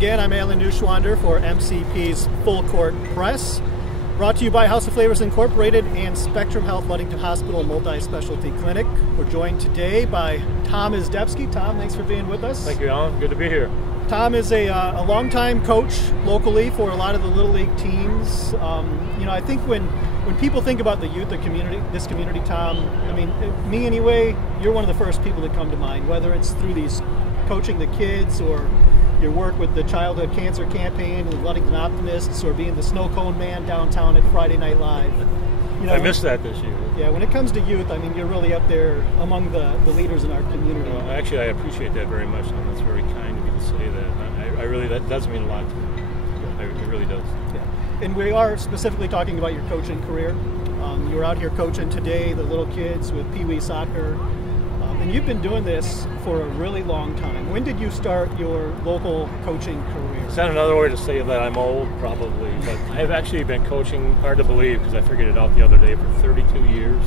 again. I'm Neushwander for MCP's Full Court Press. Brought to you by House of Flavors Incorporated and Spectrum Health Ludington Hospital Multi-Specialty Clinic. We're joined today by Tom Ezdebski. Tom, thanks for being with us. Thank you, Alan. Good to be here. Tom is a longtime coach locally for a lot of the Little League teams. I think when people think about the youth, this community, Tom, I mean, me anyway, you're one of the first people that come to mind, whether it's through these coaching the kids or your work with the Childhood Cancer Campaign and the Ludington Optimists, or being the snow cone man downtown at Friday Night Live. I missed that this year. Yeah, when it comes to youth, I mean, you're really up there among the leaders in our community. Well, actually, I appreciate that very much, and that's very kind of you to say that. I really, that does mean a lot to me. It really does. Yeah. And we are specifically talking about your coaching career. You were out here coaching today the little kids with Pee Wee soccer, and you've been doing this for a really long time. When did you start your local coaching career? Is that another way to say that I'm old? Probably, but I've actually been coaching, hard to believe, because I figured it out the other day, for 32 years.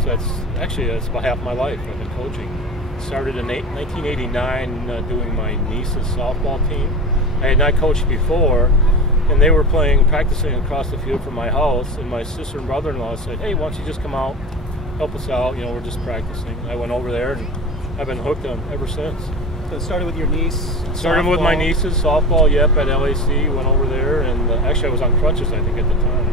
So that's about half my life I've been coaching. Started in 1989 doing my niece's softball team. I had not coached before, and they were practicing across the field from my house, and my sister and brother-in-law said, "Hey, why don't you just come out, help us out, we're just practicing." I went over there, and I've been hooked on ever since. So it started with your niece? Started with my niece's softball, at LAC, went over there, and actually I was on crutches, I think, at the time.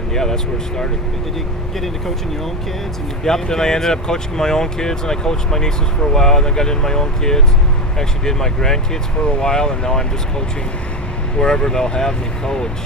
And yeah, that's where it started. Did you get into coaching your own kids? Then I ended up coaching my own kids, and I coached my nieces for a while, and then got into my own kids. Actually did my grandkids for a while, and now I'm just coaching wherever they'll have me coach.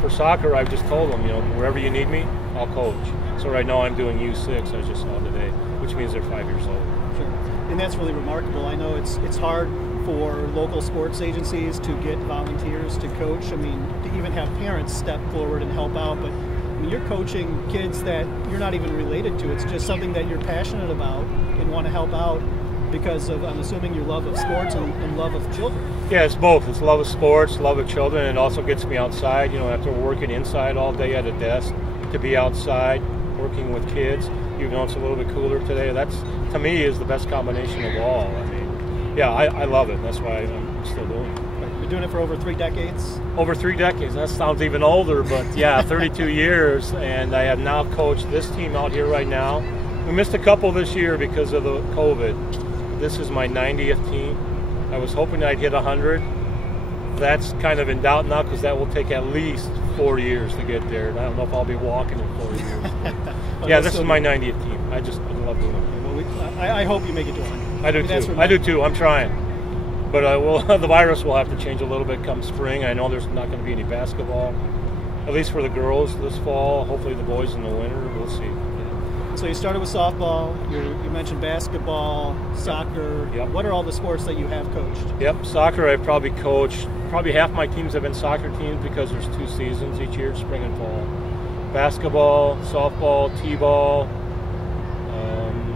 For soccer, I've just told them, wherever you need me, I'll coach. So right now I'm doing U-6, I just saw today, which means they're 5 years old. Sure. And that's really remarkable. I know it's hard for local sports agencies to get volunteers to coach. I mean, to even have parents step forward and help out. But I mean, you're coaching kids that you're not even related to. It's just something that you're passionate about and want to help out because of, I'm assuming, your love of sports and love of children. Yeah, it's both. It's love of sports, love of children, and it also gets me outside. After working inside all day at a desk, to be outside working with kids, even though it's a little bit cooler today, that's, to me, is the best combination of all. I mean, yeah, I love it. That's why I'm still doing it. You've been doing it for over 3 decades? Over 3 decades. That sounds even older, but yeah, 32 years, and I have now coached this team out here right now. We missed a couple this year because of the COVID. This is my 90th team. I was hoping I'd hit 100. That's kind of in doubt now because that will take at least 4 years to get there. And I don't know if I'll be walking in 4 years. Yeah, this is my 90th team. I love doing it. Well, I hope you make it to 100. I do too. I'm trying. But the virus will have to change a little bit come spring. I know there's not going to be any basketball, at least for the girls this fall. Hopefully the boys in the winter. We'll see. So you started with softball, you mentioned basketball, soccer. Yep. What are all the sports that you have coached? Yep, soccer I've probably coached. Probably half my teams have been soccer teams because there's 2 seasons each year, spring and fall. Basketball, softball, t-ball.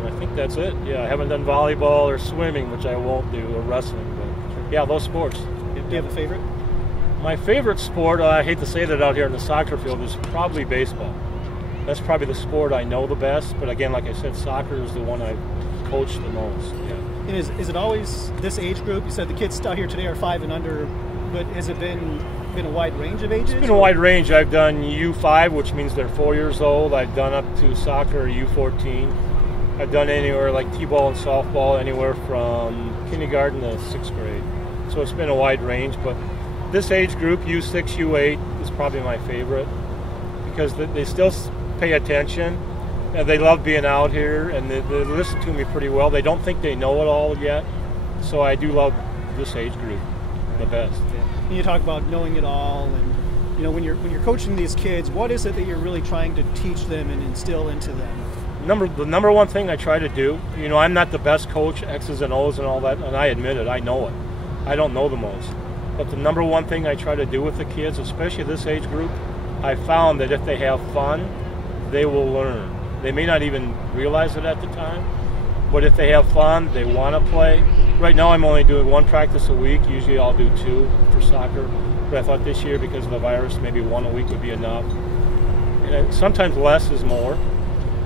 I think that's it. Yeah, I haven't done volleyball or swimming, which I won't do, or wrestling. But yeah, those sports. Do you have a favorite? My favorite sport, I hate to say that out here in the soccer field, is probably baseball. That's probably the sport I know the best, but again, like I said, soccer is the one I've coached the most. Yeah. And is it always this age group? You said the kids out here today are 5 and under, but has it been a wide range of ages? It's been a wide range. I've done U5, which means they're 4 years old. I've done up to soccer U14. I've done anywhere like t-ball and softball, anywhere from kindergarten to 6th grade. So it's been a wide range, but this age group, U6, U8, is probably my favorite because they still pay attention, and they love being out here, and they listen to me pretty well. They don't think they know it all yet, so I do love this age group the best. Yeah. You talk about knowing it all, and when you're coaching these kids, what is it that you're really trying to teach them and instill into them? The number one thing I try to do, I'm not the best coach, X's and O's and all that, and I admit it, I know it. I don't know the most. But the number one thing I try to do with the kids, especially this age group, I found that if they have fun, they will learn. They may not even realize it at the time, but if they have fun, they want to play. Right now I'm only doing 1 practice a week. Usually I'll do 2 for soccer, but I thought this year because of the virus maybe 1 a week would be enough. And sometimes less is more,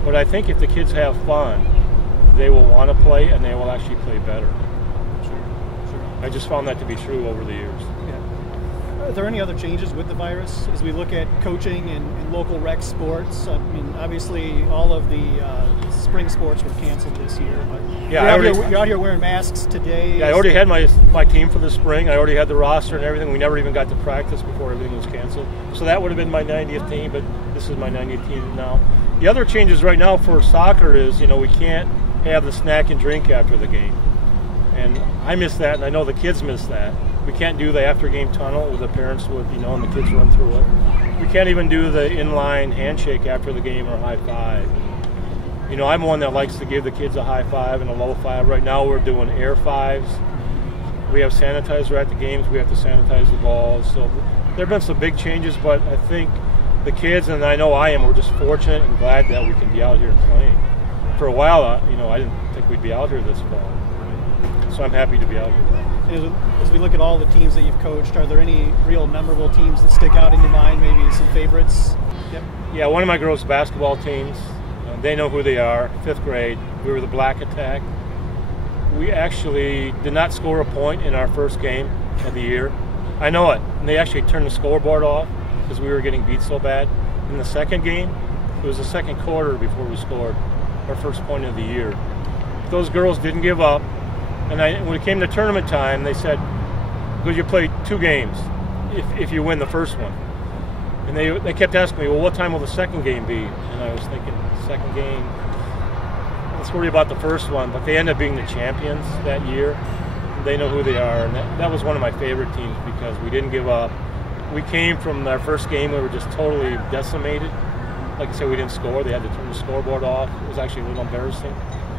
but I think if the kids have fun, they will want to play and they will actually play better. Sure. I just found that to be true over the years. Yeah. Are there any other changes with the virus as we look at coaching and local rec sports? I mean, obviously all of the spring sports were canceled this year, but yeah, you're out here wearing masks today. Yeah, I already had my team for the spring. I already had the roster and everything. We never even got to practice before everything was canceled. So that would have been my 90th team, but this is my 90th team now. The other changes right now for soccer is, we can't have the snack and drink after the game. And I miss that, and I know the kids miss that. We can't do the after-game tunnel where the parents would, and the kids run through it. We can't even do the inline handshake after the game or high five. I'm one that likes to give the kids a high five and a low five. Right now we're doing air fives. We have sanitizer at the games. We have to sanitize the balls. So there have been some big changes, but I think the kids, and I know I am, we're just fortunate and glad that we can be out here playing. For a while, I didn't think we'd be out here this fall. So I'm happy to be out here. As we look at all the teams that you've coached, are there any real memorable teams that stick out in your mind, maybe some favorites? Yep. Yeah, one of my girls' basketball teams, they know who they are, 5th grade. We were the Black Attack. We actually did not score a point in our first game of the year. I know it. And they actually turned the scoreboard off because we were getting beat so bad. In the second game, it was the second quarter before we scored our first point of the year. Those girls didn't give up. And when it came to tournament time, they said, "Because you play 2 games if you win the first one." And they kept asking me, "Well, what time will the second game be?" And I was thinking, second game, let's worry about the first one. But they ended up being the champions that year. They know who they are. And that was one of my favorite teams because we didn't give up. We came from our first game, we were just totally decimated. Like I said, we didn't score. They had to turn the scoreboard off. It was actually a little embarrassing.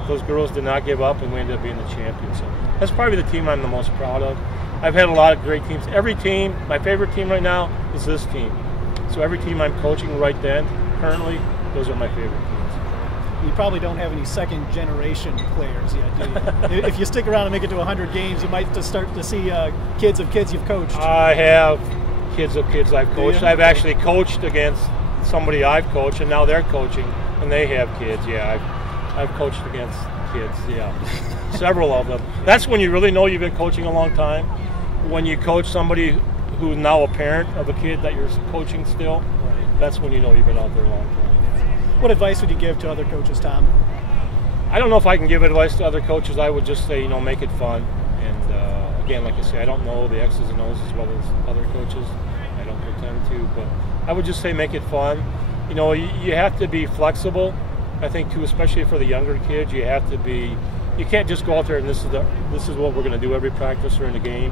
Those girls did not give up, and we ended up being the champions. So that's probably the team I'm the most proud of. I've had a lot of great teams. Every team, my favorite team right now is this team. So every team I'm coaching right then, currently, those are my favorite teams. You probably don't have any second-generation players yet, do you? If you stick around and make it to 100 games, you might just start to see kids of kids you've coached. I have kids of kids I've coached. I've actually coached against somebody I've coached, and now they're coaching, and they have kids. Yeah, I've coached against kids, yeah. Several of them. That's when you really know you've been coaching a long time. When you coach somebody who's now a parent of a kid that you're coaching still, right, that's when you know you've been out there a long time. What advice would you give to other coaches, Tom? I don't know if I can give advice to other coaches. I would just say, make it fun. And again, like I say, I don't know the X's and O's as well as other coaches. I don't pretend to, but I would just say make it fun. You have to be flexible. I think too, especially for the younger kids, you have to be. You can't just go out there and this is what we're going to do every practice or in the game,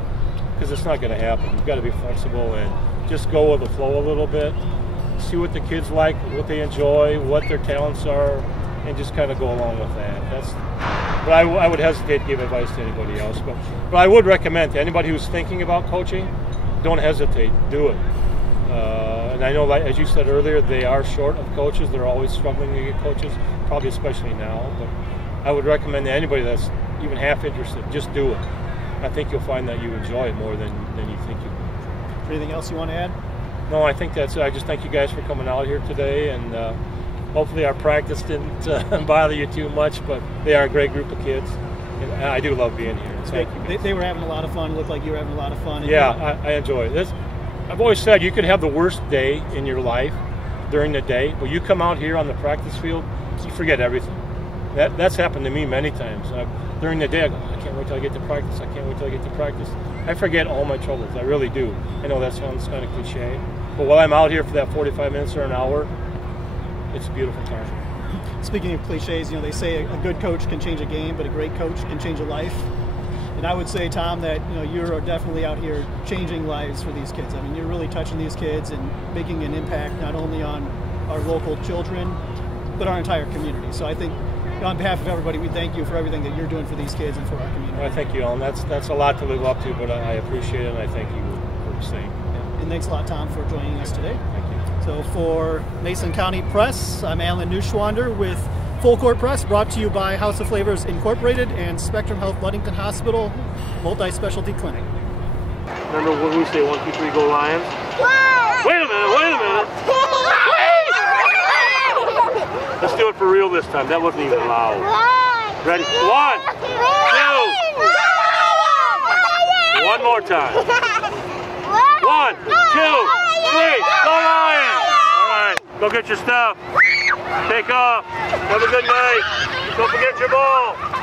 because it's not going to happen. You've got to be flexible and just go with the flow a little bit. See what the kids like, what they enjoy, what their talents are, and just kind of go along with that. But I would hesitate to give advice to anybody else. But I would recommend to anybody who's thinking about coaching, don't hesitate, do it. And I know, like, as you said earlier, they are short of coaches. They're always struggling to get coaches, probably especially now. But I would recommend to anybody that's even half interested, just do it. I think you'll find that you enjoy it more than you think you will. Anything else you want to add? No, I think that's it. I just thank you guys for coming out here today, and hopefully our practice didn't bother you too much, but they are a great group of kids, and I do love being here. Thank you guys. They were having a lot of fun. It looked like you were having a lot of fun. Yeah, I enjoy it. I've always said you could have the worst day in your life during the day, but you come out here on the practice field, you forget everything. That's happened to me many times. During the day, I go, I can't wait till I get to practice. I can't wait till I get to practice. I forget all my troubles. I really do. I know that sounds kind of cliche, but while I'm out here for that 45 minutes or an hour, it's a beautiful time. Speaking of cliches, they say a good coach can change a game, but a great coach can change a life. And I would say, Tom, that you're definitely out here changing lives for these kids. I mean, you're really touching these kids and making an impact not only on our local children, but our entire community. So I think, on behalf of everybody, we thank you for everything that you're doing for these kids and for our community. I thank you, Alan. That's a lot to live up to, but I appreciate it, and I thank you for saying. Yeah. And thanks a lot, Tom, for joining us today. Thank you. So for Mason County Press, I'm Alan Neushwander with Full Court Press, brought to you by House of Flavors Incorporated and Spectrum Health Ludington Hospital Multi-Specialty Clinic. Remember when we say 1, 2, 3, go Lions? Wow. Wait a minute. Let's do it for real this time. That wasn't even loud. Ready? 1, 2. more time. 1, 2, 3. Go Lions! All right, go get your stuff. Take off. Have a good night. Don't forget your ball.